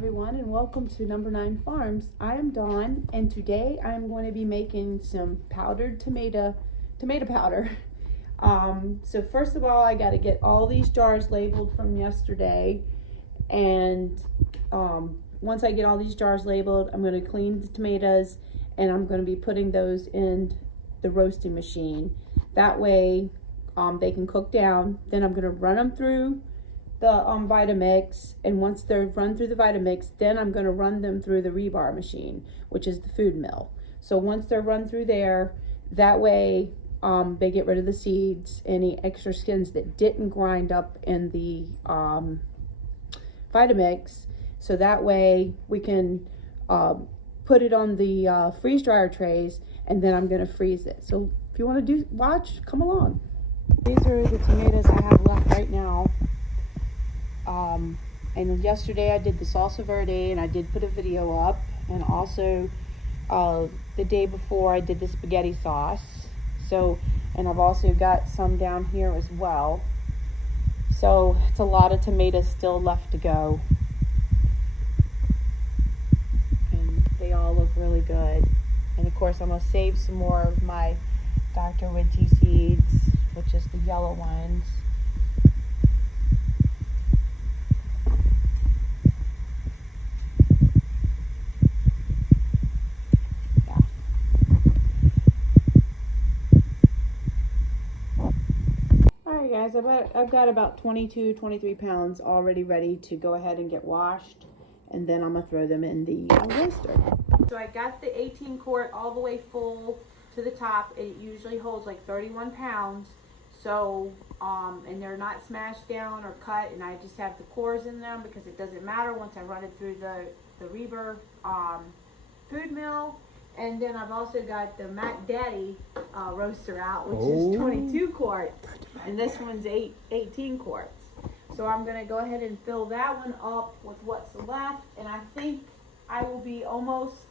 everyone, and welcome to Number 9 Farms. I am Dawn, and today I'm going to be making some powdered tomato powder. So first of all, I got to get all these jars labeled from yesterday, and once I get all these jars labeled, I'm going to clean the tomatoes, and I'm going to be putting those in the roasting machine. That way they can cook down. Then I'm going to run them through the Vitamix, and once they're run through the Vitamix, then I'm going to run them through the Rebar Machine, which is the food mill. So once they're run through there, that way they get rid of the seeds, any extra skins that didn't grind up in the Vitamix. So that way we can put it on the freeze dryer trays, and then I'm going to freeze it. So if you want to watch, come along. These are the tomatoes I have left right now. And yesterday I did the salsa verde, and I did put a video up, and also the day before I did the spaghetti sauce. So, and I've also got some down here as well. So it's a lot of tomatoes still left to go, and they all look really good. And of course I'm going to save some more of my Dr. Witchy seeds, which is the yellow ones. Guys, I've got about 23 pounds already ready to go ahead and get washed, and then I'm gonna throw them in the roaster. So I got the 18 quart all the way full to the top. It usually holds like 31 pounds. So and they're not smashed down or cut, and I just have the cores in them because it doesn't matter once I run it through the Rebar food mill. And then I've also got the Mac Daddy roaster out, which is 22 quarts. And this one's 18 quarts. So I'm going to go ahead and fill that one up with what's left. And I think I will be almost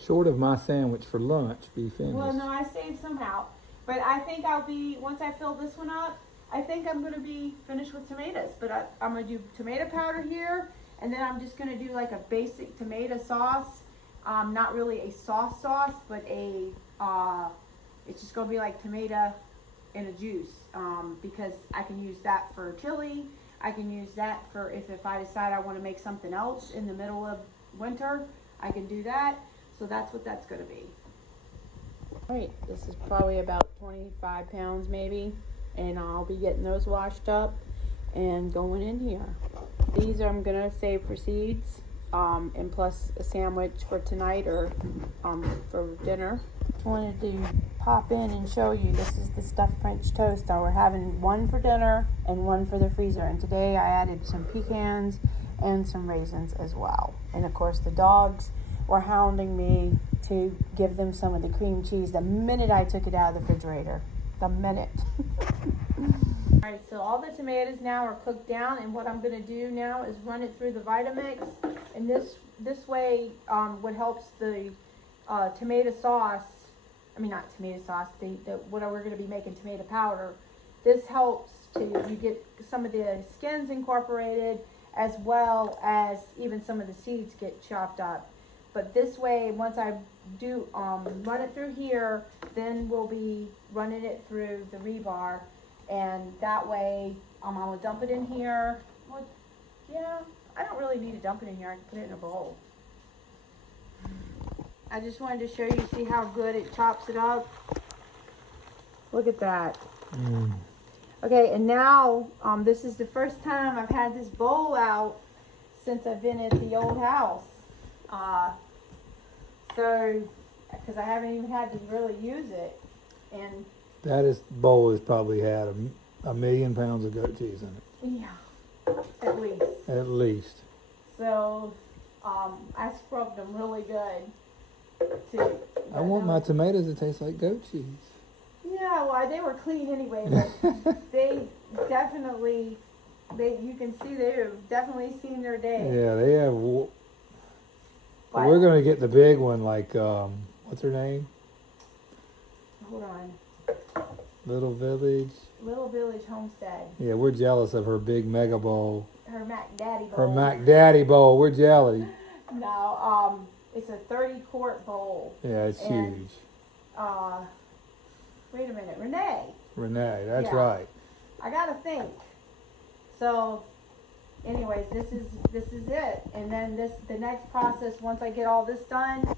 short of my sandwich for lunch, be finished. Well, no, I saved some out. But I think I'll be, once I fill this one up, I think I'm going to be finished with tomatoes. But I'm going to do tomato powder here. And then I'm just going to do like a basic tomato sauce. Not really a sauce, but it's just going to be like tomato in a juice. Because I can use that for chili. I can use that for if I decide I want to make something else in the middle of winter, I can do that. So that's what that's going to be. All right, this is probably about 25 pounds maybe. And I'll be getting those washed up and going in here. These I'm gonna save for seeds, and plus a sandwich for tonight or for dinner. I wanted to pop in and show you, this is the stuffed French toast. Now we're having one for dinner and one for the freezer. And today I added some pecans and some raisins as well. And of course the dogs were hounding me to give them some of the cream cheese the minute I took it out of the refrigerator. The minute. Alright, so all the tomatoes now are cooked down, and what I'm going to do now is run it through the Vitamix, and this way what helps the tomato sauce, not tomato sauce, what we're going to be making tomato powder, this helps you get some of the skins incorporated as well as even some of the seeds get chopped up. But this way, once I do run it through here, then we'll be running it through the Rebar. And that way, I'm going to dump it in here. Well, yeah, I don't really need to dump it in here. I can put it in a bowl. I just wanted to show you, see how good it chops it up. Look at that. Okay, and now, this is the first time I've had this bowl out since I've been at the old house. So, because I haven't even had to really use it. And bowl has probably had a million pounds of goat cheese in it. Yeah, at least. At least. So, I scrubbed them really good. I want my tomatoes to taste like goat cheese. Yeah, well, they were clean anyway, but they definitely, you can see they've definitely seen their day. Yeah, they have. But we're going to get the big one, like, what's her name? Hold on. Little Village. Little Village Homestead. Yeah, we're jealous of her big mega bowl. Her Mac Daddy bowl. Her Mac Daddy bowl. We're jealous. No, it's a 30-quart bowl. Yeah, it's huge. Wait a minute, Renee. Renee, that's Yeah. right. I gotta think. So, anyways, this is it. And then the next process, once I get all this done,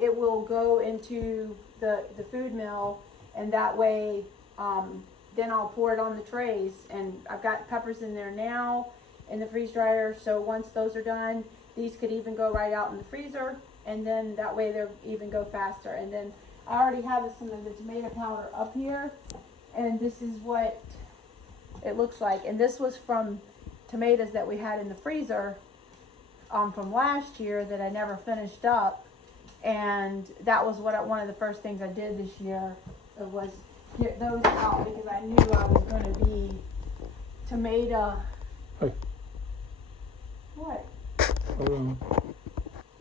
it will go into the food mill, and that way, then I'll pour it on the trays. And I've got peppers in there now in the freeze dryer. So once those are done, these could even go right out in the freezer, and then that way they'll even go faster. And then I already have some of the tomato powder up here, and this is what it looks like. And this was from tomatoes that we had in the freezer from last year that I never finished up, and that was one of the first things I did this year was get those out, because I knew I was going to be tomato. Hey. What? Hold on.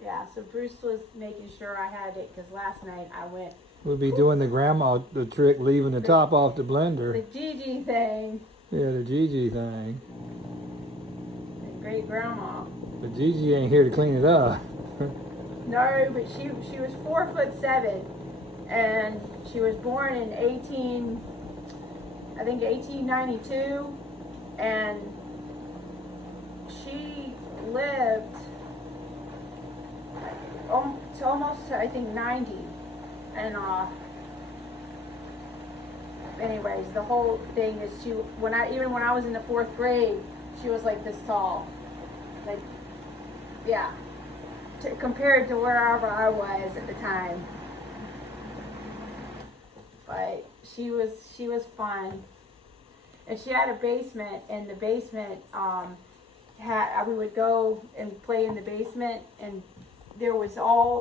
Yeah, so Bruce was making sure I had it, because last night I went We'll be doing the trick, leaving the top off the blender. the Gigi thing, Yeah, the Gigi thing. and great grandma. But Gigi ain't here to clean it up. No, but she was 4'7", and she was born in 1892, and she lived to almost, I think, 90, and anyways, the whole thing is when I was in the 4th grade, she was like this tall, like, yeah, compared to wherever I was at the time. But she was fun, and she had a basement, and the basement we would go and play in the basement, and there was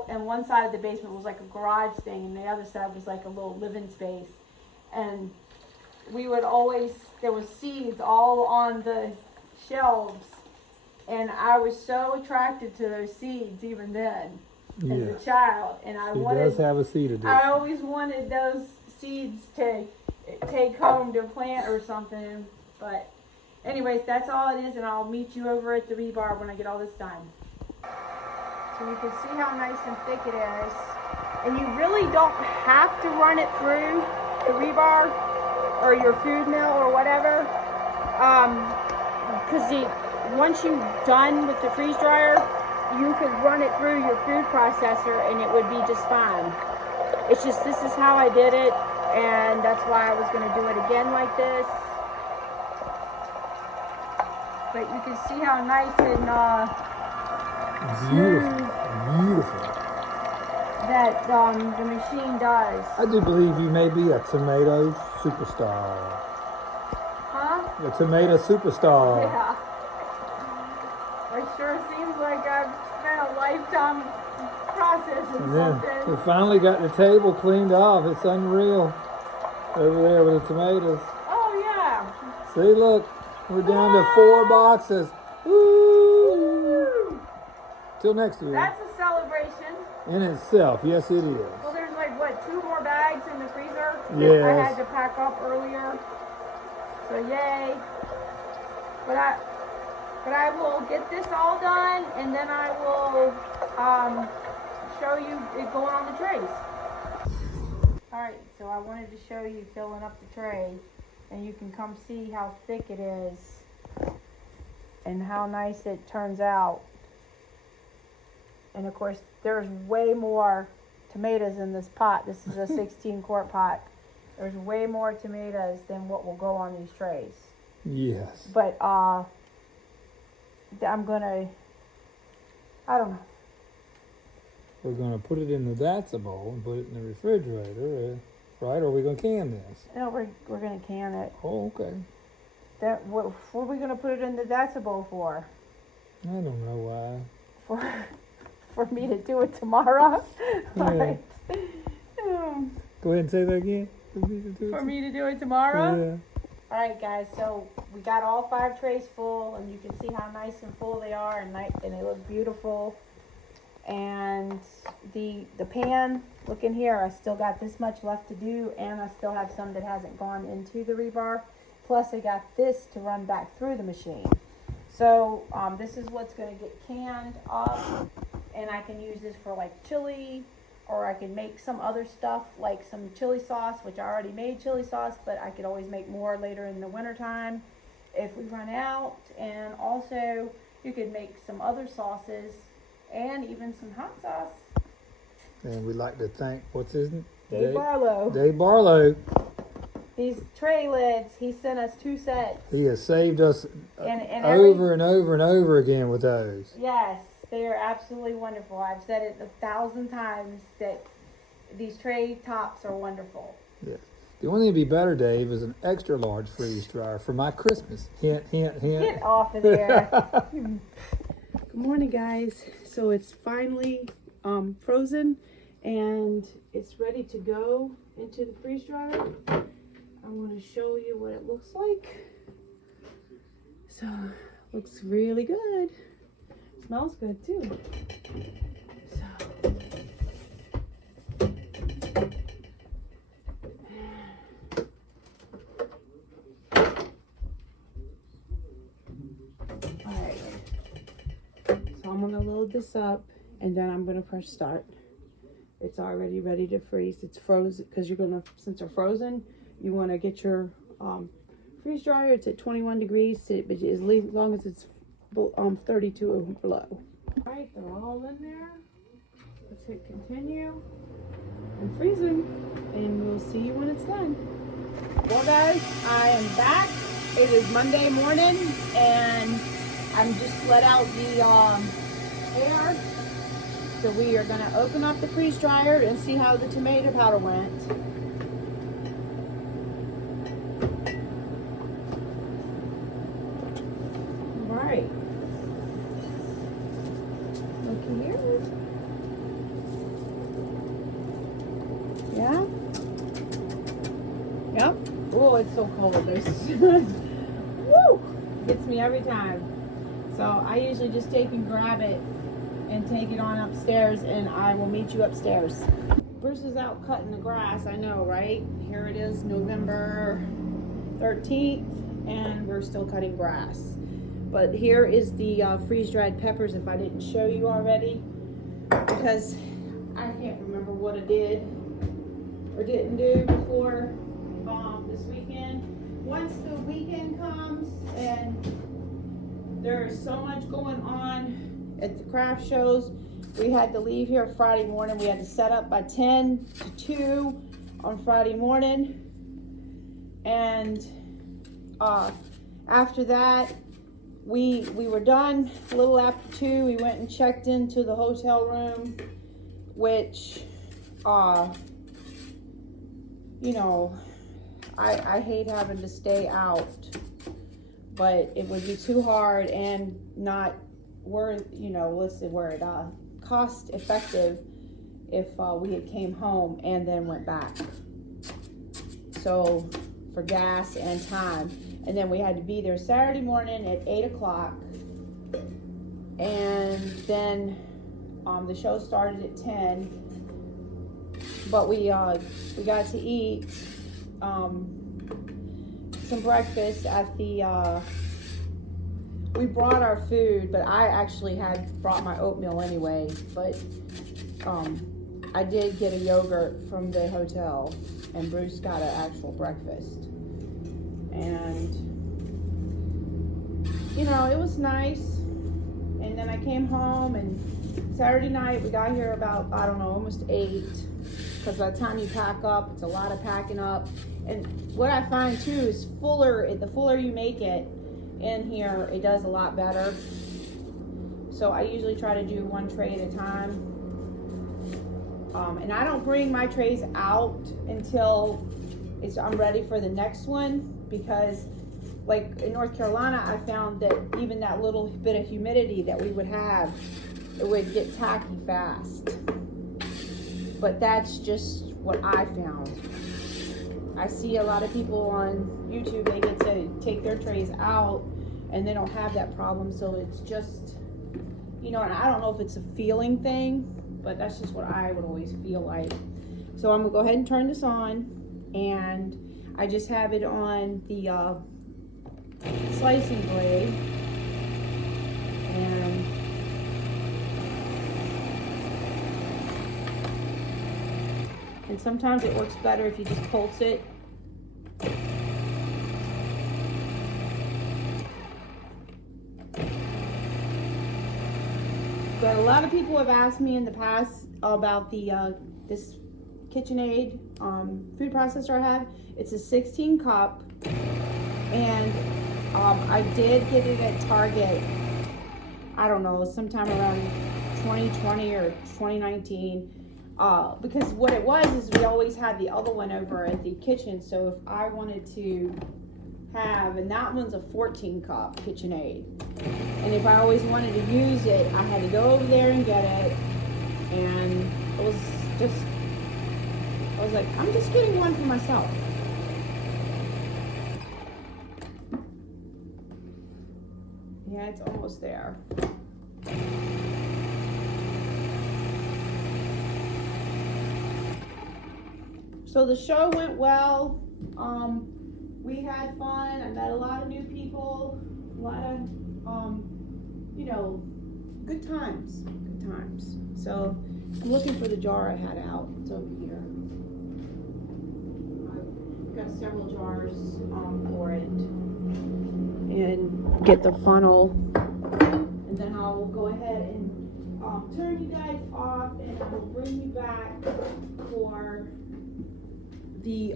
and one side of the basement was like a garage thing, and the other side was like a little living space, and we would there was seeds all on the shelves, and I was so attracted to those seeds even then as a child, and She does have a seed addiction. I always wanted those seeds to take home to plant or something. But anyways, that's all it is, and I'll meet you over at the Rebar when I get all this done. So you can see how nice and thick it is, and you really don't have to run it through the Rebar or your food mill or whatever, because once you're done with the freeze dryer, you could run it through your food processor and it would be just fine. It's just, this is how I did it, and that's why I was going to do it again like this. But you can see how nice and Beautiful. that the machine does. I do believe you may be a tomato superstar. Huh? A tomato superstar. Yeah. It sure seems like I've spent a lifetime processing And then something. we finally got the table cleaned off. It's unreal. Over there with the tomatoes. Oh yeah. See, look, we're down to 4 boxes. Woo! Till next year. That's a celebration. In itself, yes it is. Well, there's like, what, 2 more bags in the freezer that Yes. I had to pack up earlier. So yay. But I will get this all done, and then I will show you it going on the trays. Alright, so I wanted to show you filling up the tray, and you can come see how thick it is and how nice it turns out. And of course, there's way more tomatoes in this pot. This is a 16-quart pot. There's way more tomatoes than what will go on these trays. Yes. But I'm gonna, I don't know. We're going to put it in the Datsa bowl and put it in the refrigerator, right? Or are we going to can this? No, we're gonna can it. Oh, okay. What are we gonna put it in the Datsa bowl for? I don't know why. For me to do it tomorrow? Yeah. Alright. Go ahead and say that again. For me to do it tomorrow? Yeah. Alright guys, so we got all 5 trays full, and you can see how nice and full they are, and they look beautiful. And the pan, look in here, I still got this much left to do, and I still have some that hasn't gone into the rebar. Plus I got this to run back through the machine. So this is what's gonna get canned up, and I can use this for like chili, or I can make some other stuff like some chili sauce, which I already made chili sauce, but I could always make more later in the winter time if we run out. And also you could make some other sauces and even some hot sauce. And we'd like to thank, what's his name? Dave Barlow. Dave Barlow. These tray lids, he sent us 2 sets. He has saved us And over and over and over again with those. Yes, they are absolutely wonderful. I've said it 1,000 times that these tray tops are wonderful. Yes. The only thing that'd be better, Dave, is an extra large freeze dryer for my Christmas. Hint, hint, hint. Get off of there. Good morning, guys. So it's finally frozen and it's ready to go into the freeze dryer. I'm going to show you what it looks like. So, looks really good. Smells good too. So, alright. So I'm going to load this up and then I'm going to press start. It's already ready to freeze. It's frozen because you're going to, since they're frozen, you want to get your freeze dryer. It's at 21 degrees, but as long as it's 32 or below. All right, they're all in there. Let's hit continue and freeze them, and we'll see you when it's done. Well, guys, I am back. It is Monday morning, and I'm just let out the air. So we are gonna open up the freeze dryer and see how the tomato powder went. Right. Look here. Yeah. Yep. Oh, it's so cold. Woo! Gets me every time. So I usually just take and grab it and take it on upstairs, and I will meet you upstairs. Bruce is out cutting the grass, I know, right? Here it is, November 13th, and we're still cutting grass. But here is the freeze-dried peppers, if I didn't show you already, because I can't remember what I did or didn't do before this weekend. Once the weekend comes and there's so much going on at the craft shows, we had to leave here Friday morning. We had to set up by 10 to 2 on Friday morning. And after that, we were done a little after 2. We went and checked into the hotel room, which, you know, I hate having to stay out, but it would be too hard and not worth, you know, cost effective if we had came home and then went back. So for gas and time, and then we had to be there Saturday morning at 8 o'clock, and then the show started at 10. But we got to eat some breakfast at the. We brought our food, but I actually had brought my oatmeal anyway. But I did get a yogurt from the hotel, and Bruce got an actual breakfast. And, you know, it was nice. And then I came home, and Saturday night we got here about, I don't know, almost 8. Because by the time you pack up, it's a lot of packing up. And what I find too is the fuller you make it in here, it does a lot better. So I usually try to do 1 tray at a time. And I don't bring my trays out until I'm ready for the next one, because like in North Carolina, I found that even that little bit of humidity that we would have, it would get tacky fast. But that's just what I found. I see a lot of people on YouTube, they get to take their trays out and they don't have that problem. So it's just you know, and I don't know if it's a feeling thing, but that's just what I would always feel like. So I'm gonna go ahead and turn this on, and I just have it on the slicing blade, and sometimes it works better if you just pulse it. But a lot of people have asked me in the past about the this KitchenAid food processor I have. It's a 16 cup, and I did get it at Target, I don't know, sometime around 2020 or 2019, because what it was is we always had the other one over at the kitchen. So if I wanted to have, and that one's a 14 cup KitchenAid, and if I always wanted to use it, I had to go over there and get it, and it was just, I was like, I'm just getting one for myself. Yeah, it's almost there. So the show went well. We had fun. I met a lot of new people, a lot of, you know, good times, good times. So I'm looking for the jar I had out. It's over here. I've got several jars for it. And get the funnel. And then I will go ahead and turn you guys off, and I will bring you back for the,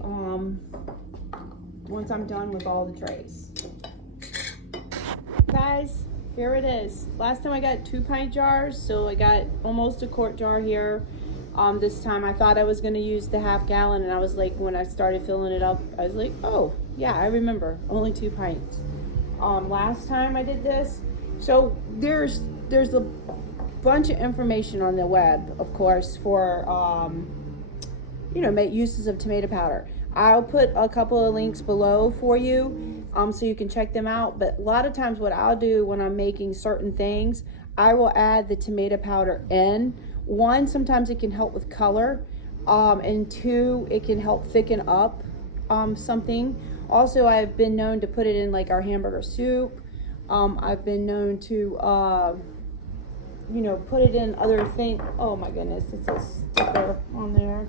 once I'm done with all the trays. Guys, here it is. Last time I got 2 pint jars, so I got almost a quart jar here. This time I thought I was gonna use the ½ gallon, and I was like, when I started filling it up, I was like, oh yeah, I remember, only 2 pints. Last time I did this, so there's a bunch of information on the web, of course, for you know, make uses of tomato powder. I'll put a couple of links below for you, so you can check them out. But a lot of times what I'll do when I'm making certain things, I will add the tomato powder in. 1, sometimes it can help with color, and 2, it can help thicken up something. Also, I've been known to put it in like our hamburger soup. I've been known to, you know, put it in other things. Oh my goodness, it's a sticker on there.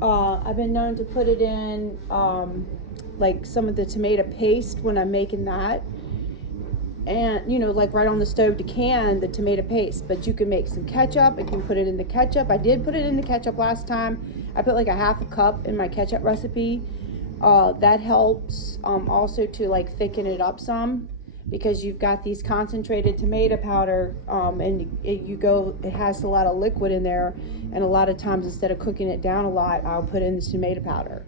I've been known to put it in like some of the tomato paste when I'm making that. And, you know, like right on the stove to can the tomato paste. But you can make some ketchup. I can put it in the ketchup. I did put it in the ketchup last time. I put like a ½ cup in my ketchup recipe. That helps also to like thicken it up some, because you've got these concentrated tomato powder, and it has a lot of liquid in there, and a lot of times instead of cooking it down a lot, I'll put in the tomato powder.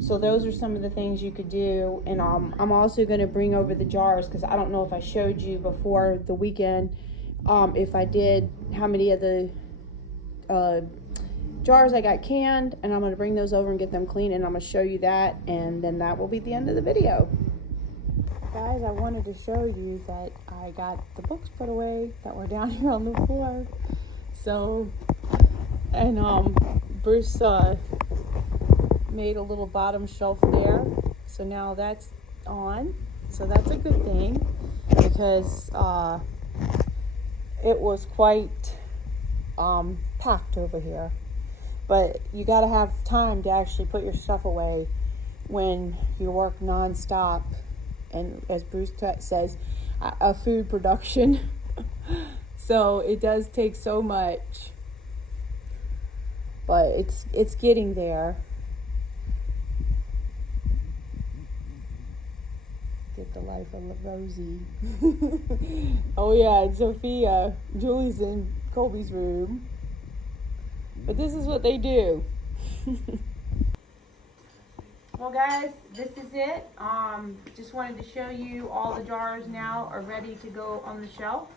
So those are some of the things you could do. And I'm also going to bring over the jars, because I don't know if I showed you before the weekend, if I did, how many of the jars I got canned, and I'm going to bring those over and get them clean, and I'm going to show you that, and then that will be the end of the video. Guys, I wanted to show you that I got the books put away that were down here on the floor. So, and Bruce made a little bottom shelf there, so now that's on. So that's a good thing, because it was quite packed over here. But you got to have time to actually put your stuff away when you work non-stop, and as Bruce says, a food production. So it does take so much, but it's getting there. Get the life of Rosie. Oh yeah, and Sophia, Julie's in Colby's room. But this is what they do. Well guys, this is it. Just wanted to show you all the jars now are ready to go on the shelf,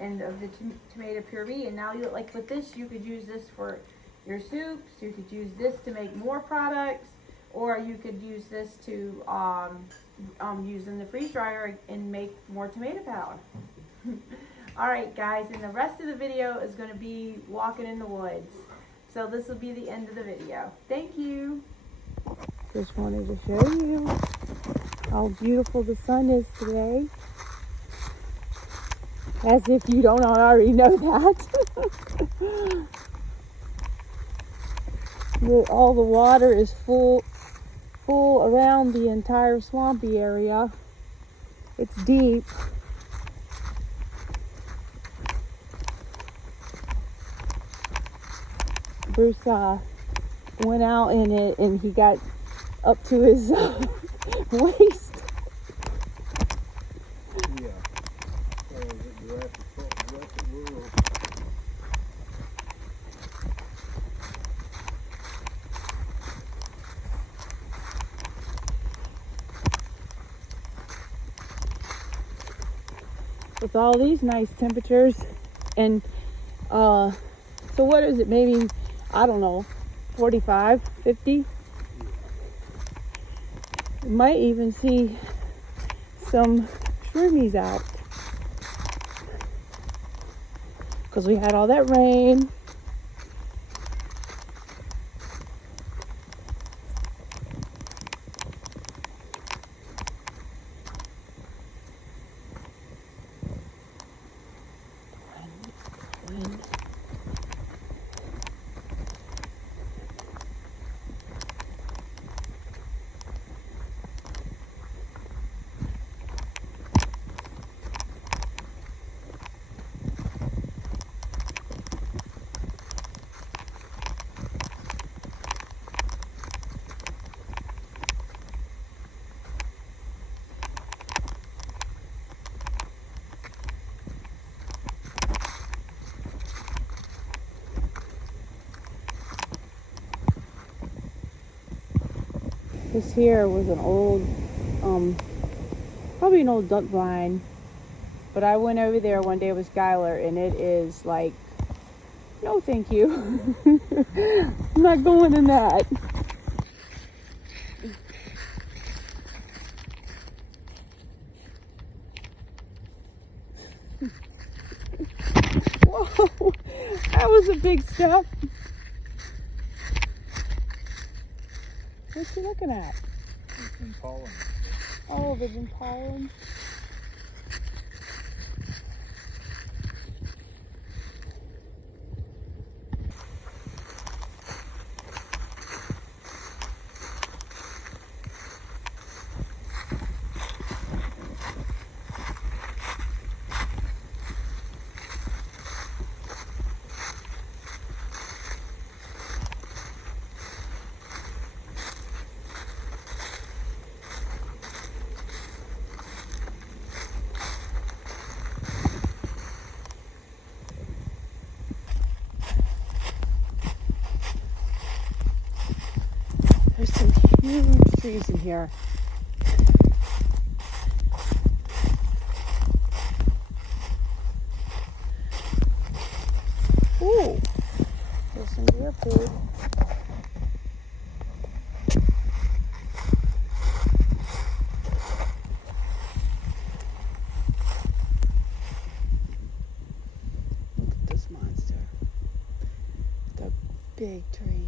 and of the tomato puree. And now, like with this, you could use this for your soups. You could use this to make more products, or you could use this to use in the freeze dryer and make more tomato powder. Alright guys, and the rest of the video is going to be walking in the woods. So this will be the end of the video. Thank you. Just wanted to show you how beautiful the sun is today. As if you don't already know that. All the water is full around the entire swampy area. It's deep. Bruce went out in it and he got up to his waist. Yeah. With all these nice temperatures, and so what is it, maybe, I don't know, 45, 50? You might even see some shroomies out, because we had all that rain. This here was an old, probably an old duck blind, but I went over there one day with Skylar and it is like, no thank you. I'm not going in that. Whoa, that was a big step. What you looking at? It's been pollen. Oh, they've been pollen. There's some huge trees in here. Ooh, there's some deer food. Look at this monster. The big tree.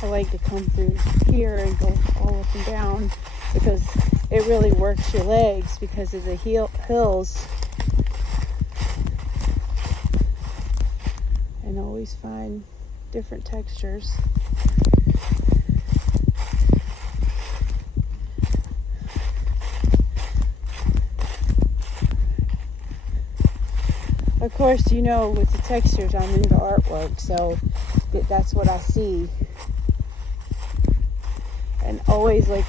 I like to come through here and go all up and down because it really works your legs because of the hills. And always find different textures. Of course, you know, with the textures, I'm into artwork, so that's what I see. And always, like,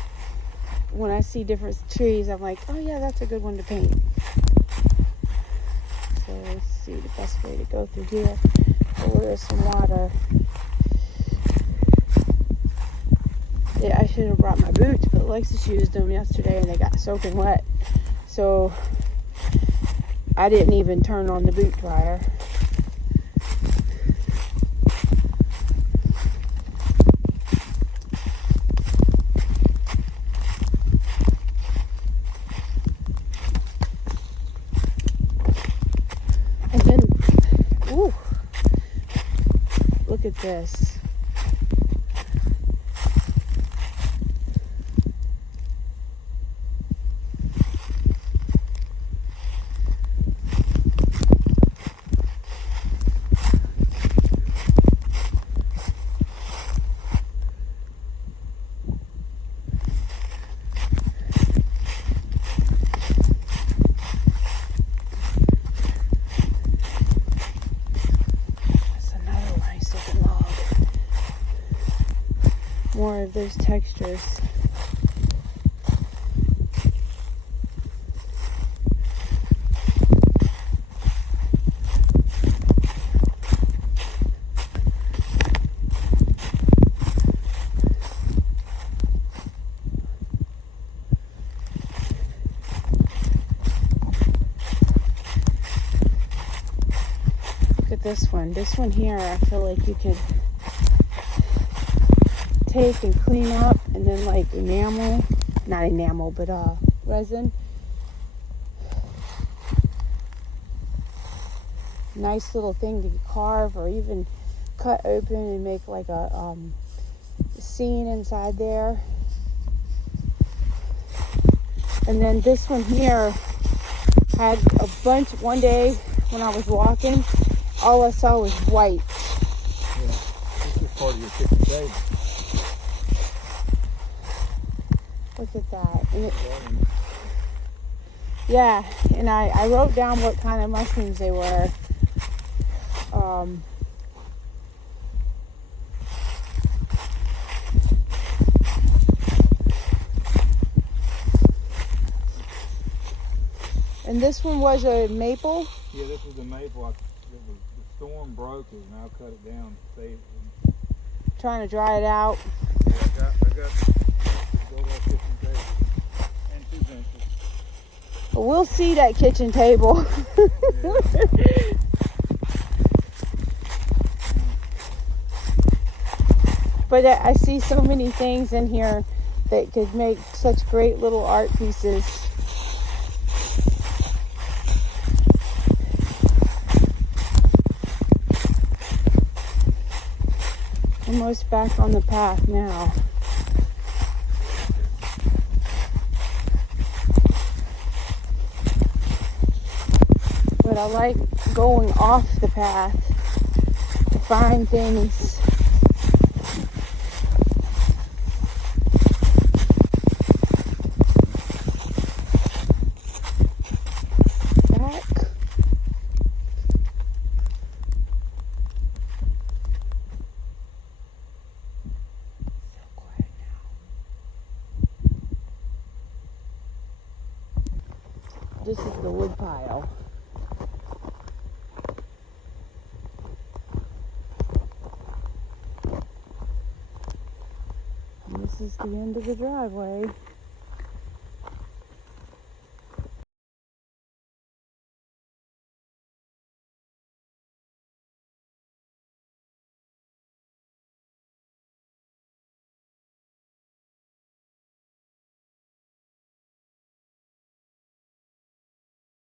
when I see different trees, I'm like, oh yeah, that's a good one to paint. So let's see the best way to go through here. Oh, there's some water. Yeah, I should have brought my boots, but Alexis used them yesterday and they got soaking wet. So I didn't even turn on the boot dryer. And then, ooh, look at this. More of those textures. Look at this one. This one here, I feel like you could take and clean up and then like not enamel, but resin. Nice little thing to carve or even cut open and make like a scene inside there. And then this one here had a bunch. One day when I was walking, all I saw was white. Yeah, this is part of your kitchen table. Look at that. And yeah, and I wrote down what kind of mushrooms they were. And this one was a maple? Yeah, this was the maple. The storm broke it and I'll cut it down to save it. Trying to dry it out. Yeah, I got kitchen table and 2 benches. But we'll see that kitchen table. Yeah. But I see so many things in here that could make such great little art pieces. Almost back on the path now. But I like going off the path to find things. This is the wood pile. And this is the end of the driveway.